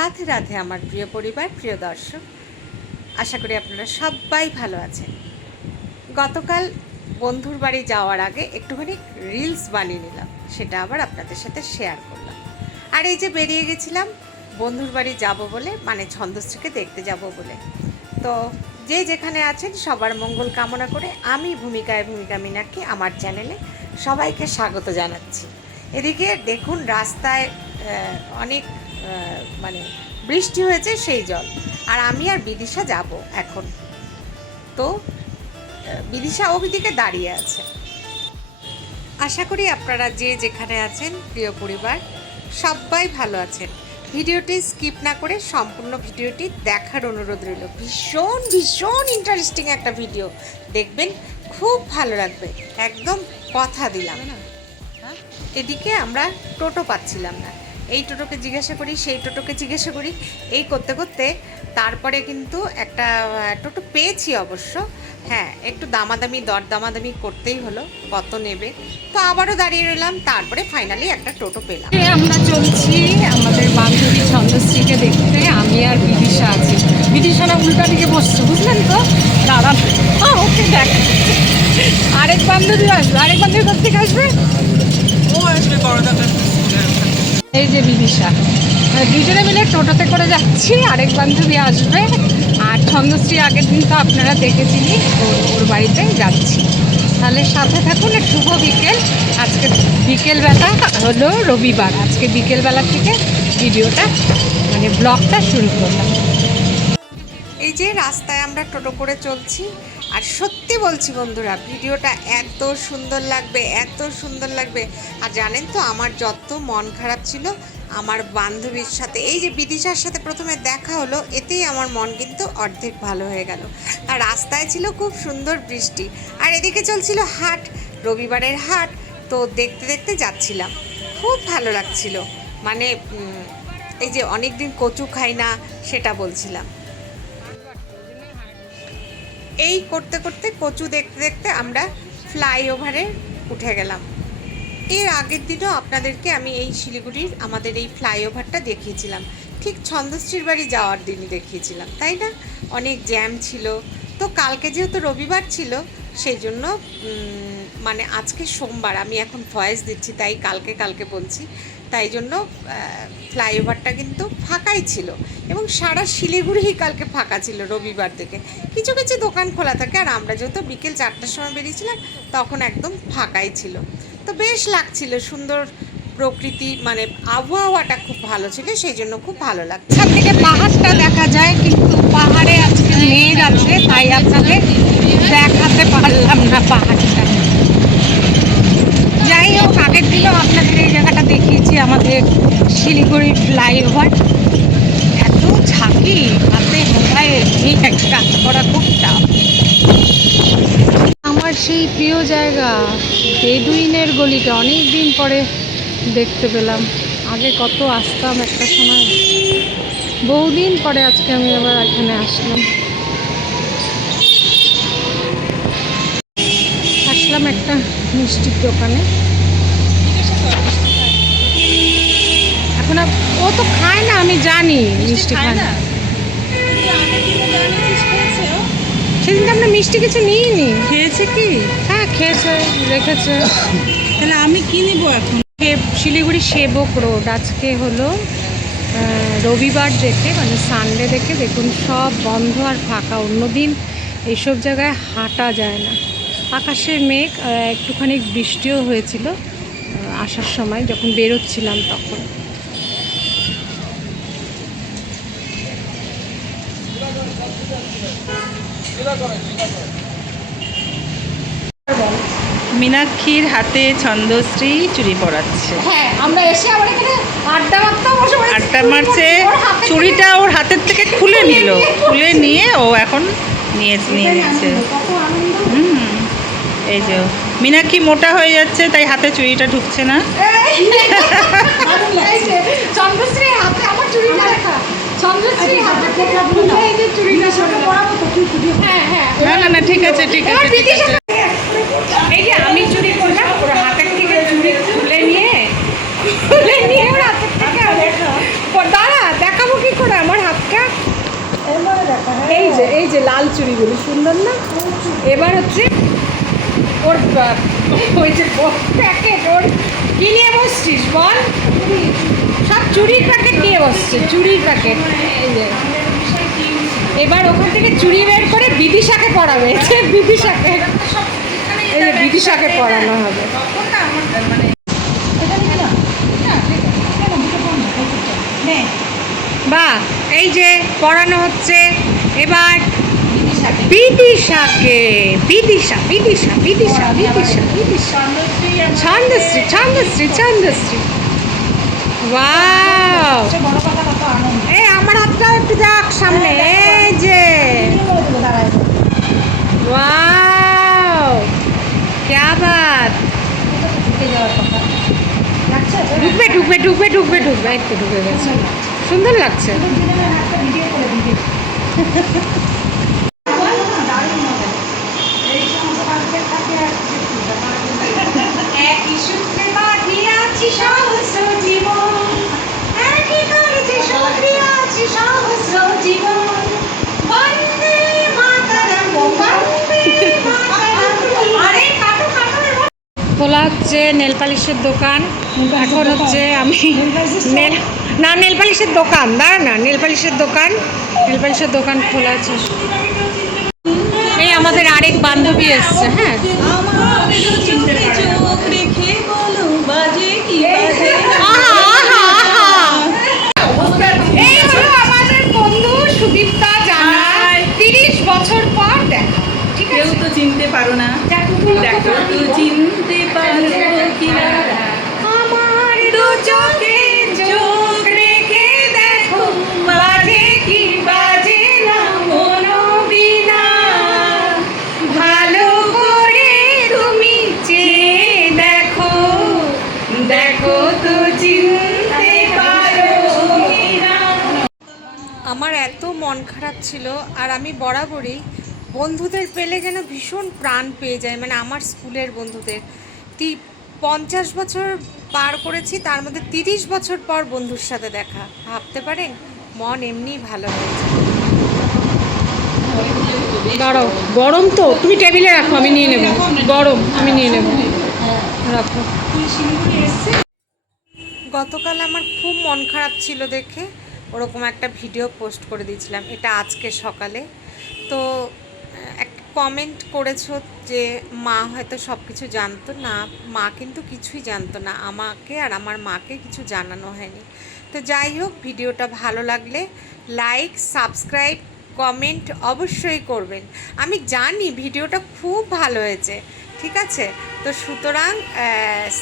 রাধে রাধে আমার প্রিয় পরিবার, প্রিয় দর্শক। আশা করি আপনারা সবাই ভালো আছেন। গতকাল বন্ধুর বাড়ি যাওয়ার আগে একটুখানি রিলস বানিয়ে নিলাম, সেটা আবার আপনাদের সাথে শেয়ার করলাম। আর এই যে বেরিয়ে গেছিলাম, বন্ধুর বাড়ি যাব বলে মানে ছন্দশ্রীকে দেখতে যাব বলে। তো যে যেখানে আছেন, সবার মঙ্গল কামনা করে আমি ভূমিকায় ভূমিকা মিনাকে আমার চ্যানেলে সবাইকে স্বাগত জানাচ্ছি। এদিকে দেখুন, রাস্তায় অনেক মানে বৃষ্টি হয়েছে সেই জল। আর আমি আর বিদিশা যাব এখন। তো বিদিশা ওদিকে দাঁড়িয়ে আছে। আশা করি আপনারা যে যেখানে আছেন প্রিয় পরিবার সবাই ভালো আছেন। ভিডিওটি স্কিপ না করে সম্পূর্ণ ভিডিওটি দেখার অনুরোধ রইল। ভীষণ ভীষণ ইন্টারেস্টিং একটা ভিডিও। দেখবেন খুব ভালো লাগবে। একদম কথা দিলাম। এদিকে আমরা টোটো পাচ্ছিলাম না। এই টোটোকে জিজ্ঞাসা করি সেই টোটোকে জিজ্ঞাসা করি। এই করতে করতে তারপরে কিন্তু একটা টোটো পেয়েছি অবশ্য। হ্যাঁ একটু দামাদামি দর দামাদামি করতেই হলো কত নেবে। তো আবারও দাঁড়িয়ে রইলাম তারপরে ফাইনালি একটা টোটো পেলাম। আমরা চলছি আমাদের বান্ধবী ছন্দশ্রীকে দেখতে আমি আর বিদিশা আছি। বিদিশা না উল্টা দিকে বসছে বুঝলেন তো? দাঁড়ান। ওকে দেখ। আরেক বান্ধবী আসবে আরেক বান্ধবী কোথা থেকে আসবে? ও আসবে বড়দাটা এই যে বিদিশা। দুজনে মিলে টোটোতে করে যাচ্ছি, আরেক বান্ধবী আসবে। আর ছন্দশ্রী আগের দিন তো আপনারা দেখেছিলি, ওর ওর বাড়িতে যাচ্ছি। তাহলে সাথে থাকুন শুভ বিকেল। আজকে বিকেলবেলা হলো রবিবার। আজকে বিকেলবেলা থেকে ভিডিওটা মানে ব্লগটা শুরু করলাম। এই যে রাস্তায় আমরা টোটো করে চলছি আর সত্যি বলছি বন্ধুরা, ভিডিওটা এত সুন্দর লাগবে, এত সুন্দর লাগবে। আর জানেন তো, আমার যত মন খারাপ ছিল, আমার বান্ধবীর সাথে, এই যে বিদিশার সাথে প্রথমে দেখা হলো, এতেই আমার মন কিন্তু অর্ধেক ভালো হয়ে গেল। আর রাস্তায় ছিল খুব সুন্দর বৃষ্টি, আর এদিকে চলছিল হাট, রবিবারের হাট, তো দেখতে দেখতে যাচ্ছিলাম। খুব ভালো লাগছিল। মানে এই যে অনেক দিন কচু খাই না, সেটা বলছিলাম। এই করতে করতে, কচু দেখতে দেখতে আমরা ফ্লাইওভারে উঠে গেলাম। এর আগের দিনও আপনাদেরকে আমি এই শিলিগুড়ির আমাদের এই ফ্লাইওভারটা দেখিয়েছিলাম। ঠিক ছন্দশ্রীর বাড়ি যাওয়ার দিনই দেখিয়েছিলাম, তাই না? অনেক জ্যাম ছিল। তো কালকে যেহেতু রবিবার ছিল, সেই জন্য মানে আজকে সোমবার, আমি এখন ভয়েস দিচ্ছি, তাই কালকে কালকে বলছি। তাই জন্য ফ্লাইওভারটা কিন্তু ফাঁকাই ছিল এবং সারা শিলিগুড়ি কালকে ফাঁকা ছিল রবিবার থেকে। কিছু কিছু দোকান খোলা থাকে আর আমরা যেহেতু বিকেল চারটার সময় বেরিয়েছিলাম, তখন একদম ফাঁকাই ছিল। তো বেশ লাগছিল, সুন্দর প্রকৃতি মানে আবহাওয়াটা খুব ভালো ছিল, সেই জন্য খুব ভালো লাগছে। থেকে পাহাড়টা দেখা যায়, কিন্তু পাহাড়ে আজকে মেঘ আছে, তাই আপনাদের দেখাতে পারলাম না পাহাড়টা যাই হোক আগের দিনও আপনাদের এই জায়গাটা দেখিয়েছি আমাদের শিলিগুড়ি ফ্লাইওভার এত ঝাঁকি, হাতে মোবাইল, এই কাজ করা খুব টাফ আমার সেই প্রিয় জায়গা, বেদুইনের গলিটা অনেক দিন পরে দেখতে পেলাম। আগে কত আসতাম একটা সময়। বহুদিন পরে আজকে আমি আবার এখানে আসলাম। আসলাম একটা মিষ্টির দোকানে। এখন ও তো খায় না আমি জানি মিষ্টি খায় না? সেদিন তো আমরা মিষ্টি কিছু নিইনি। খেয়েছে কি? হ্যাঁ খেয়েছে রেখেছে। তাহলে আমি কি নিবো এখন? শিলিগুড়ি সেবক রোড আজকে হলো রবিবার দেখে মানে সানডে দেখে দেখুন সব বন্ধ আর ফাঁকা। অন্যদিন এইসব জায়গায় হাঁটা যায় না। আকাশে মেঘ একটুখানি বৃষ্টিও হয়েছিল আসার সময় যখন বেরোচ্ছিলাম তখন। মীনাক্ষীর হাতে ছন্দশ্রী চুরি পড়াচ্ছে হ্যাঁ আমরা এসে আবার এখানে আড্ডা মারতাম বসে মারছে। চুরিটা ওর হাতের থেকে খুলে নিল। খুলে নিয়ে ও এখন নিয়ে নিয়ে নিচ্ছে। হুম এই যে মীনাক্ষী মোটা হয়ে যাচ্ছে তাই হাতে চুরিটা ঢুকছে না এই যে চন্দ্রশ্রী হাতে আমার চুড়িটা দেখা চন্দ্রশ্রী হাতে থেকে খুলে এই যে চুড়িটা সরে পড়াবো তো তুই খুঁজে হ্যাঁ হ্যাঁ না না না ঠিক আছে ঠিক আছে ঠিক আছে এই যে আমি চুরি করলাম ওর হাতের থেকে চুড়ি খুলে নিয়ে খুলে নিয়ে ওর হাতের থেকে ও দাঁড়া দেখাবো কি এই যে এই যে লাল চুড়িগুলি, সুন্দর না? এবার হচ্ছে ওর ওই যে প্যাকেট ওর কি নিয়ে বসছিস বল? সব চুড়ির প্যাকেট নিয়ে বসছে, চুড়ির প্যাকেট এই যে এবার ওখান থেকে চুড়ি বের করে বিদিশাকে পড়াবে যে বিদিশাকে এই যে বিদিশাকে পড়ানো হবে। বা, এই যে পড়ানো হচ্ছে এবার বিদিশাকে বিদিশা বিদিশা বিদিশা বিদিশা বিদিশা ছন্দশ্রী ছন্দশ্রী ছন্দশ্রী ওয়াও। এ আমার হাতটাও একটু যাক সামনে এই যে। ওয়াও। ক্যা বাত ঢুকবে ঢুকবে ঢুকবে ঢুকবে ঢুকবে একটু ঢুকে গেছে। সুন্দর লাগছে। খোলা হচ্ছে নেল পালিশের দোকান এখন হচ্ছে আমি নেল না নেল পালিশের দোকান দাঁড়া না নেল পালিশের দোকান। নেল পালিশের দোকান খোলা আছে। এই আমাদের আরেক বান্ধবী এসছে হ্যাঁ। মন খারাপ ছিল আর আমি বরাবরই বন্ধুদের পেলে যেন ভীষণ প্রাণ পেয়ে যায় মানে আমার স্কুলের বন্ধুদের। তি পঞ্চাশ বছর পার করেছি তার মধ্যে তিরিশ বছর পর বন্ধুর সাথে দেখা। ভাবতে পারেন মন এমনিই ভালো হয়েছে দাঁড়াও গরম তো? তুমি টেবিলে রাখো আমি নিয়ে নেব। গরম আমি নিয়ে নেব। রাখো। গতকাল আমার খুব মন খারাপ ছিল দেখে। ওরকম একটা ভিডিও পোস্ট করে দিয়েছিলাম, এটা আজকে সকালে। তো একটা কমেন্ট করেছ যে মা হয়তো সব কিছু জানতো না, মা কিন্তু কিছুই জানতো না, আমাকে আর আমার মাকে কিছু জানানো হয়নি। তো যাই হোক, ভিডিওটা ভালো লাগলে লাইক সাবস্ক্রাইব কমেন্ট অবশ্যই করবেন। আমি জানি ভিডিওটা খুব ভালো হয়েছে, ঠিক আছে? তো সুতরাং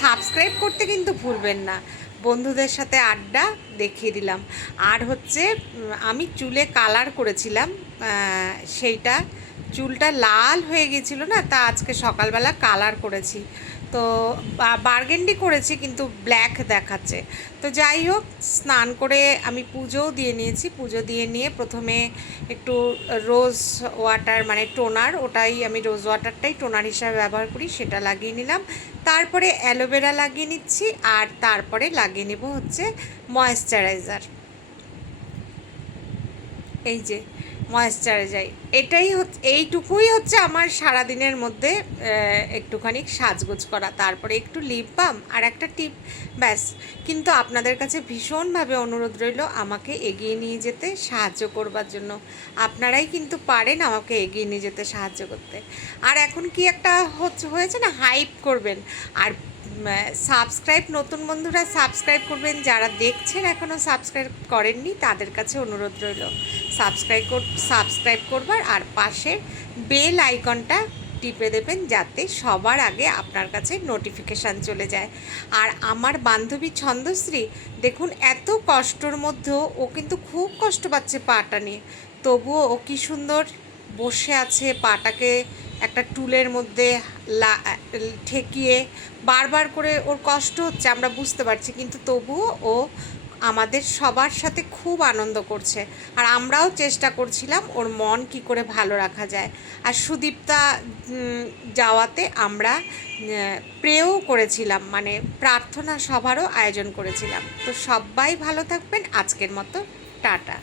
সাবস্ক্রাইব করতে কিন্তু ভুলবেন না। বন্ধুদের সাথে আড্ডা দেখিয়ে দিলাম। আর হচ্ছে আমি চুলে কালার করেছিলাম সেইটা। চুলটা লাল হয়ে গেছিল না, তা আজকে সকালবেলা কালার করেছি। তো বার্গেন্ডি করেছি কিন্তু ব্ল্যাক দেখাচ্ছে। তো যাই হোক, স্নান করে আমি পুজোও দিয়ে নিয়েছি। পুজো দিয়ে নিয়ে প্রথমে একটু রোজ ওয়াটার মানে টোনার ওটাই আমি রোজ ওয়াটারটাই টোনার হিসাবে ব্যবহার করি, সেটা লাগিয়ে নিলাম। তারপরে অ্যালোভেরা লাগিয়ে নিচ্ছি, আর তারপরে লাগিয়ে নেব হচ্ছে ময়েশ্চারাইজার এই যে ময়েশ্চারাইজার এটাই হচ্ছে এইটুকুই হচ্ছে আমার সারা দিনের মধ্যে একটুখানি সাজগোজ করা। তারপরে একটু লিপ বাম আর একটা টিপ ব্যাস। কিন্তু আপনাদের কাছে ভীষণভাবে অনুরোধ রইল, আমাকে এগিয়ে নিয়ে যেতে, সাহায্য করবার জন্য। আপনারাই কিন্তু পারেন আমাকে এগিয়ে নিয়ে যেতে সাহায্য করতে। আর এখন কি একটা হচ্ছে, হয়েছে না হাইপ করবেন। আর সাবস্ক্রাইব নতুন বন্ধুরা সাবস্ক্রাইব করবেন। যারা দেখছেন এখনও সাবস্ক্রাইব করেননি, তাদের কাছে অনুরোধ রইল সাবস্ক্রাইব কর সাবস্ক্রাইব করবার আর পাশের বেল আইকনটা টিপে দেবেন, যাতে সবার আগে আপনার কাছে নোটিফিকেশান চলে যায়। আর আমার বান্ধবী ছন্দশ্রী, দেখুন এত কষ্টর মধ্যেও ও কিন্তু খুব কষ্ট পাচ্ছে পাটা নিয়ে। তবুও ও কী সুন্দর বসে আছে, পাটাকে একটা টুলের মধ্যে ঠেকিয়ে বারবার করে ওর কষ্ট হচ্ছে, আমরা বুঝতে পারছি, কিন্তু তবুও ও আমাদের সবার সাথে খুব আনন্দ করছে। আর আমরাও চেষ্টা করছিলাম ওর মন কি করে ভালো রাখা যায়। আর সুদীপ্তা যাওয়াতে আমরা প্রেও করেছিলাম মানে প্রার্থনা সভারও আয়োজন করেছিলাম। তো সবাই ভালো থাকবেন, আজকের মতো টাটা।